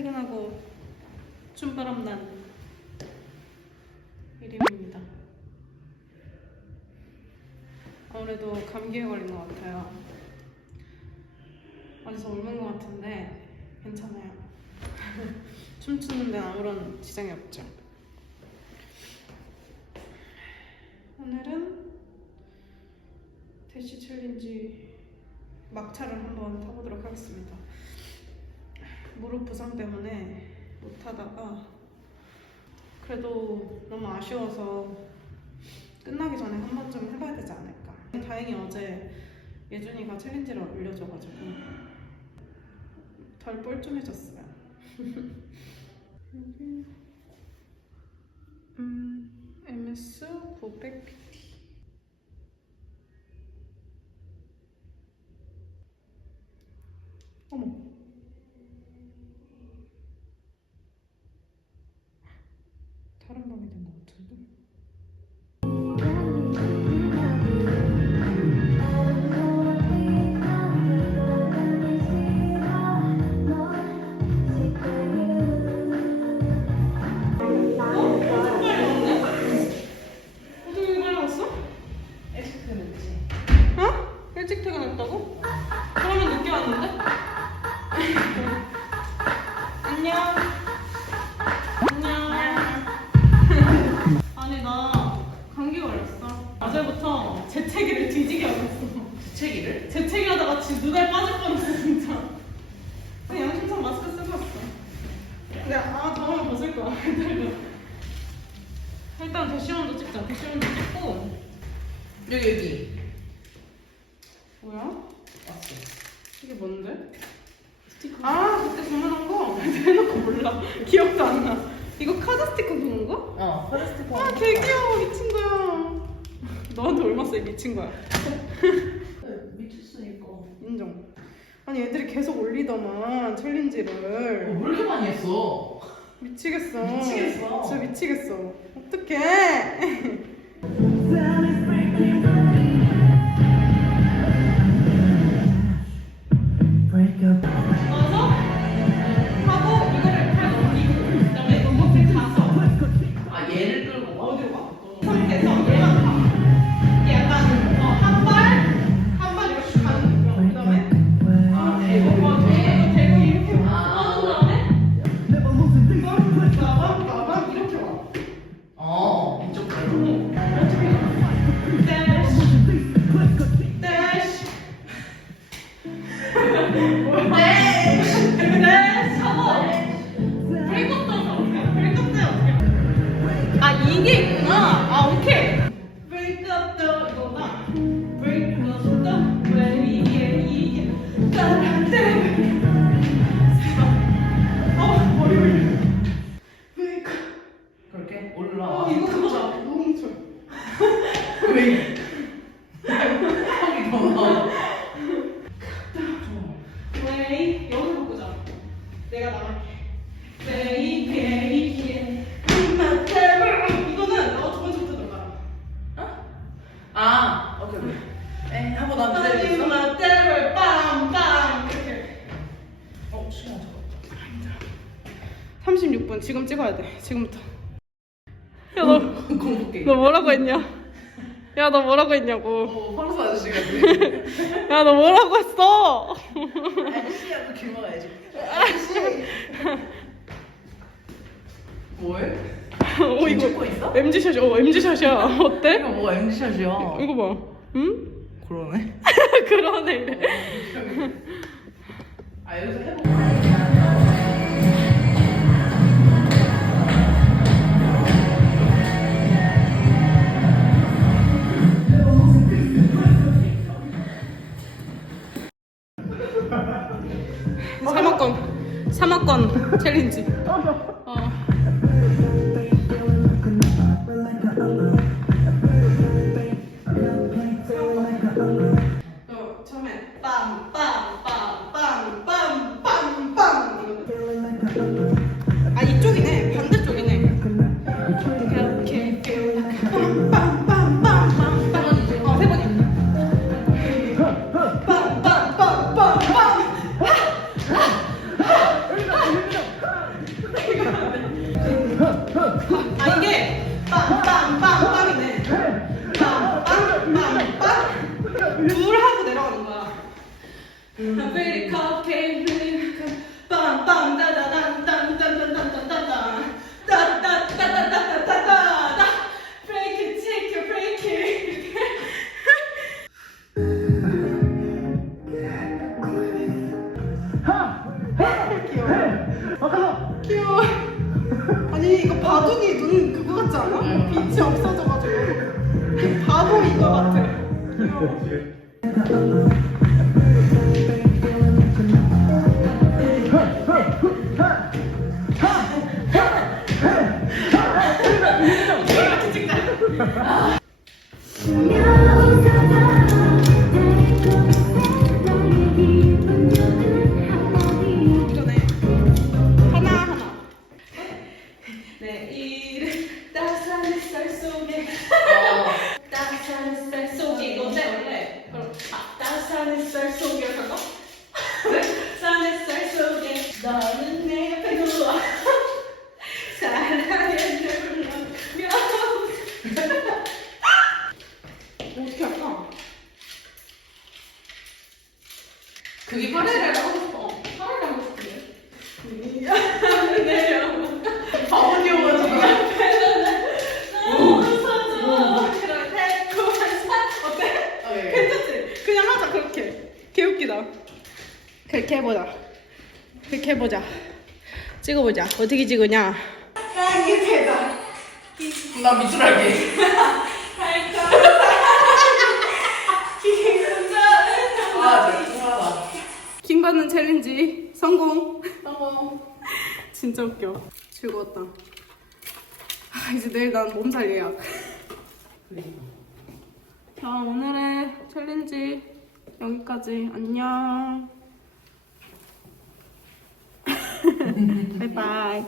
퇴근하고 춤바람 난 이림입니다. 아무래도 감기에 걸린 것 같아요. 어디서 옮은 것 같은데 괜찮아요. 춤추는 데는 아무런 지장이 없죠. 오늘은 대시 챌린지 막차를 한번 타보도록 하겠습니다. 무릎 부상 때문에 못 타다가 그래도 너무 아쉬워서 끝나기 전에 한 번쯤 해봐야 되지 않을까. 다행히 어제 예준이가 챌린지를 올려줘가지고 덜 뻘쭘해졌어요. 음 MS 900 PT 어머 어. 어제부터 재채기를 뒤지게 하고 있어. 재채기를? 재채기 하다가 지 눈에 빠질 뻔했어 진짜. 그냥 양심상 마스크 쓰고 왔어. 근데 아 더우면 벗을 거야. 일단 대시원도 찍자. 대시원도 찍고. 여기 여기. 뭐야? 왔어. 이게 뭔데? 아 그때 주문한 거 대놓고 몰라 기억도 안 나. 이거 카드 스티커 그런 거? 어, 파스티커 아 개 귀여워. 너한테 얼마 써 미친 거야. 미쳤으니까. 어, 인정. 아니 애들이 계속 올리더만 왜 챌린지를 이렇게 많이 했어? 미치겠어. 미치겠어. 진짜 미치겠어. 어떡해. 이게 있구나. 아 오케이. 브레이크업 떠 이거다 브레이크업 떠왜 이게 이게? 따라대 어 머리 왜 브레이크 그렇게? 어 올라와. 이거 그거다 노홍철 왜? 형이 더 나와. 웨이 여기서 바꾸자 내가 나갈게 웨이 웨이 예 이거는 너두 번째부터 들어가라 어? 아 오케이 오케이. 에 하고 난 아니 기다리고 있어. 마테블 빵빵 이렇게 어 시간 잡았다. 36분 지금 찍어야 돼 지금부터 야 너 공복게. 너 뭐라고 했냐 야 너 뭐라고 했냐고 어 황수 아저씨 같아. 야너 뭐라고 했어 아저씨하고 길 먹어야지. 아저씨. 뭐해? 어 이거 찍고 있어? MG 샷이 어 MG 샷이야 어때 이거 뭐 MZ샷이야. 이거 봐 응? 그러네. 그러네 이래 아 여기서 해보. 是 是 아니 이거 바둑이 눈 그거 같지 않아? 빛이 없어져가지고 이 바보 이거 같아. 귀여워. 해보자. 찍어보자. 어떻게 찍으냐? 깡이 세다. 나 궁금하다. 킹 받는 챌린지 성공. 성공. 진짜 웃겨. 즐거웠다. 아, 이제 내일 난 몸살 예약. 자, 오늘의 챌린지 여기까지. 안녕. 拜拜。